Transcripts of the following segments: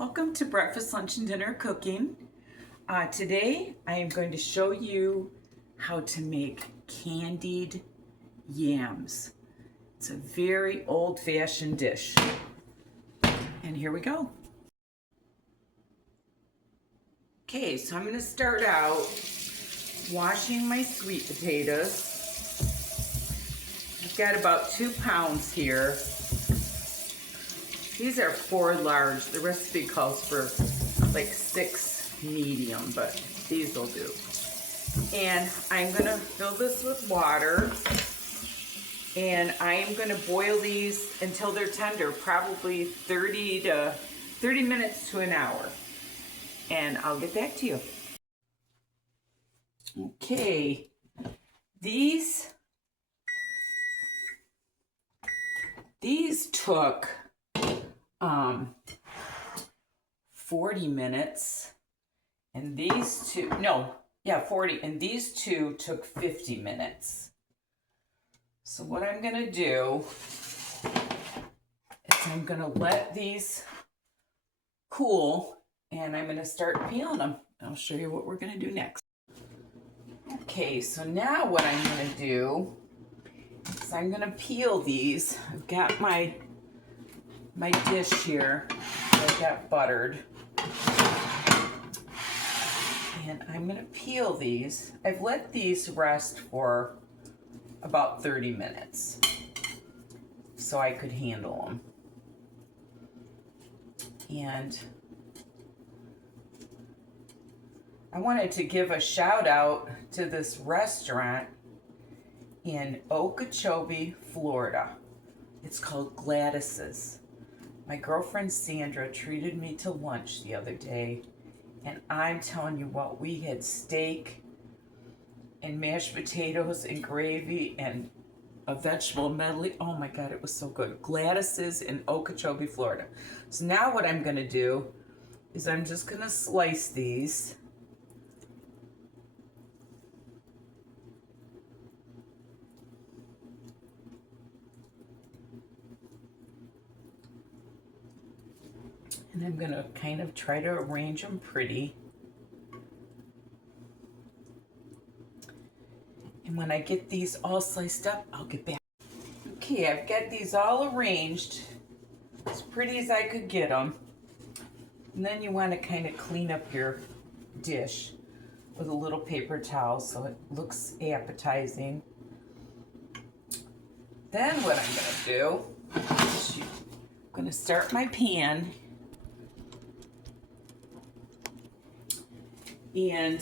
Welcome to Breakfast, Lunch, and Dinner Cooking. Today I am going to show you how to make candied yams. It's a very old-fashioned dish. And here we go. Okay, so I'm going to start out washing my sweet potatoes. I've got about 2 pounds here. These are 4 large. The recipe calls for like 6 medium, but these will do. And I'm gonna fill this with water, and I am gonna boil these until they're tender, probably 30 minutes to an hour. And I'll get back to you. Okay, these took 40 minutes, and these two, 40, and these two took 50 minutes. So what I'm gonna do is I'm gonna let these cool, and I'm gonna start peeling them. I'll show you what we're gonna do next. Okay, so now what I'm gonna do is I'm gonna peel these. I've got my dish here that I got buttered. And I'm gonna peel these. I've let these rest for about 30 minutes so I could handle them. And I wanted to give a shout out to this restaurant in Okeechobee, Florida. It's called Gladys's. My girlfriend Sandra treated me to lunch the other day, and I'm telling you what, we had steak and mashed potatoes and gravy and a vegetable medley. Oh my God, it was so good. Gladys's in Okeechobee, Florida. So now what I'm gonna do is I'm just gonna slice these. And I'm gonna kind of try to arrange them pretty. And when I get these all sliced up, I'll get back. Okay, I've got these all arranged as pretty as I could get them. And then you want to kind of clean up your dish with a little paper towel so it looks appetizing. Then what I'm gonna do is I'm gonna start my pan. And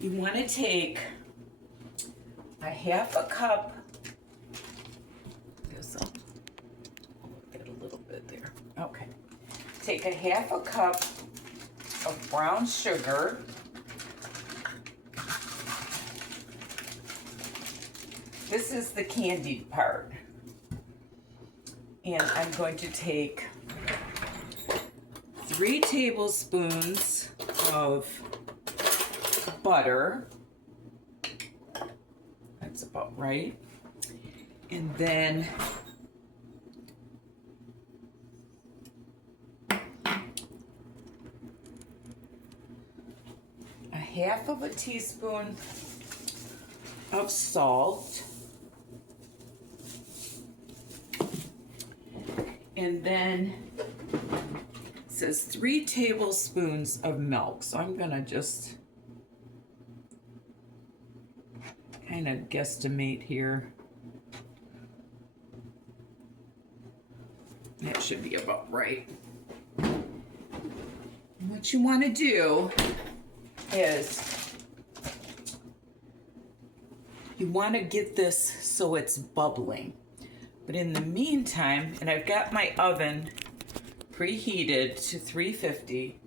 you want to take a half a cup, I guess I'll get a little bit there. Okay. Take a half a cup of brown sugar. This is the candied part. And I'm going to take 3 tablespoons of butter. That's about right. And then a half of a teaspoon of salt. And then it says 3 tablespoons of milk. So I'm gonna just kind of guesstimate here. That should be about right. And what you want to do is you want to get this so it's bubbling. But in the meantime, and I've got my oven preheated to 350.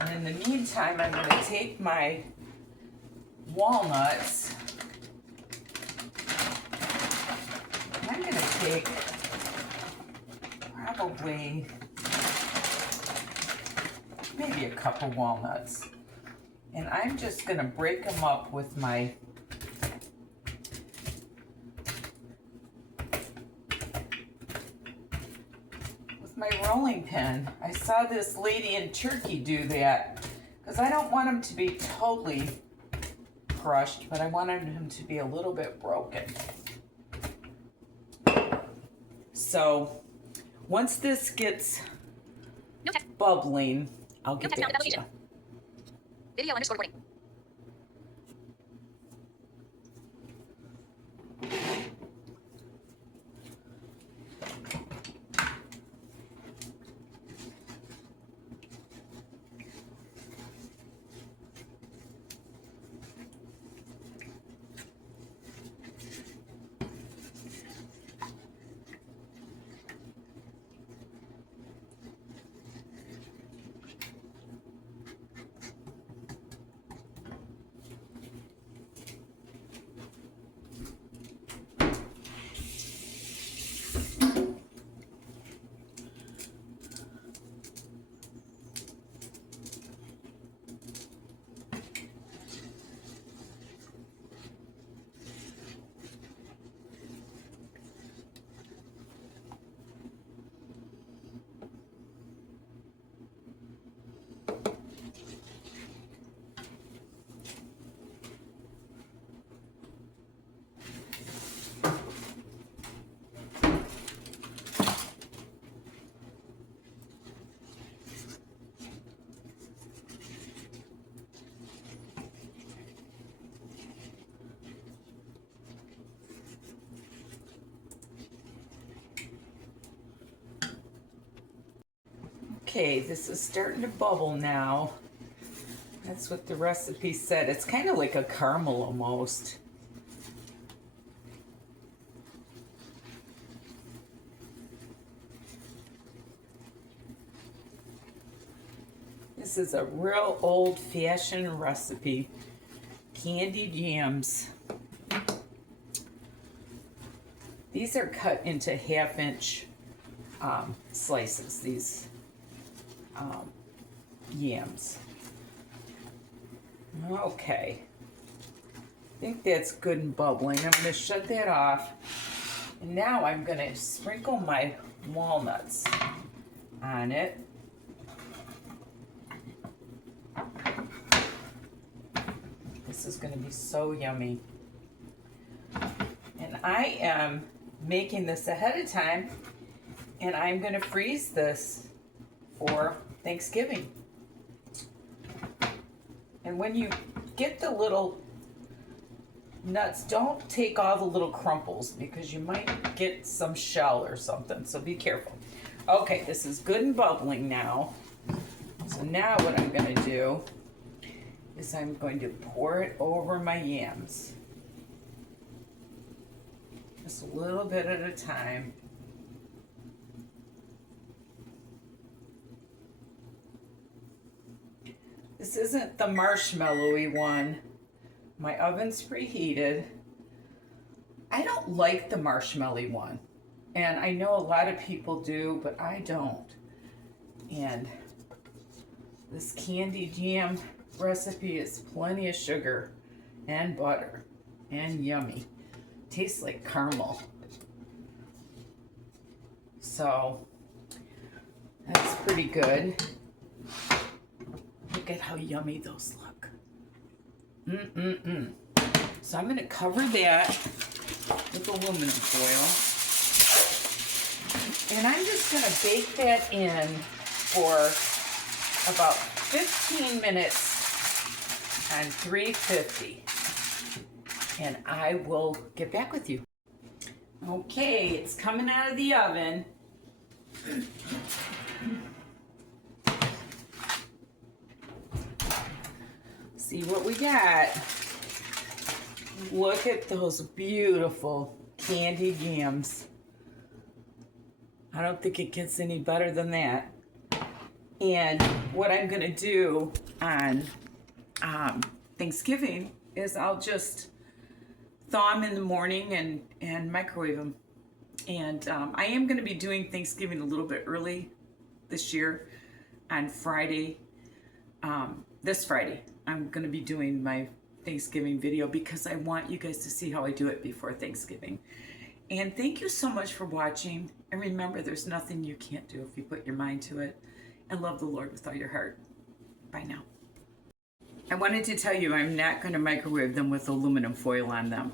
And in the meantime, I'm going to take my walnuts. I'm going to take probably maybe a cup of walnuts. And I'm just going to break them up with my my rolling pin. I saw this lady in Turkey do that because I don't want them to be totally crushed, but I wanted them to be a little bit broken. So once this gets bubbling, I'll get back to you. Video_recording. Okay, this is starting to bubble now. That's what the recipe said. It's kind of like a caramel almost. This is a real old-fashioned recipe. Candied yams. These are cut into half-inch slices, these yams. Okay, I think that's good and bubbling. I'm going to shut that off. And now I'm going to sprinkle my walnuts on it. This is going to be so yummy. And I am making this ahead of time, and I'm going to freeze this for Thanksgiving. And when you get the little nuts, don't take all the little crumples because you might get some shell or something, so be careful. Okay, this is good and bubbling now. So now what I'm going to do is I'm going to pour it over my yams. Just a little bit at a time. This isn't the marshmallowy one. My oven's preheated. I don't like the marshmallowy one. And I know a lot of people do, but I don't. And this candied yam recipe is plenty of sugar and butter and yummy. Tastes like caramel. So that's pretty good. Look at how yummy those look. So I'm going to cover that with aluminum foil. And I'm just going to bake that in for about 15 minutes on 350. And I will get back with you. Okay, it's coming out of the oven. See what we got. Look at those beautiful candied yams. I don't think it gets any better than that. And what I'm gonna do on Thanksgiving is I'll just thaw them in the morning and microwave them. And I am gonna be doing Thanksgiving a little bit early this year on Friday. This Friday, I'm gonna be doing my Thanksgiving video because I want you guys to see how I do it before Thanksgiving. And thank you so much for watching. And remember, there's nothing you can't do if you put your mind to it. And love the Lord with all your heart. Bye now. I wanted to tell you I'm not going to microwave them with aluminum foil on them.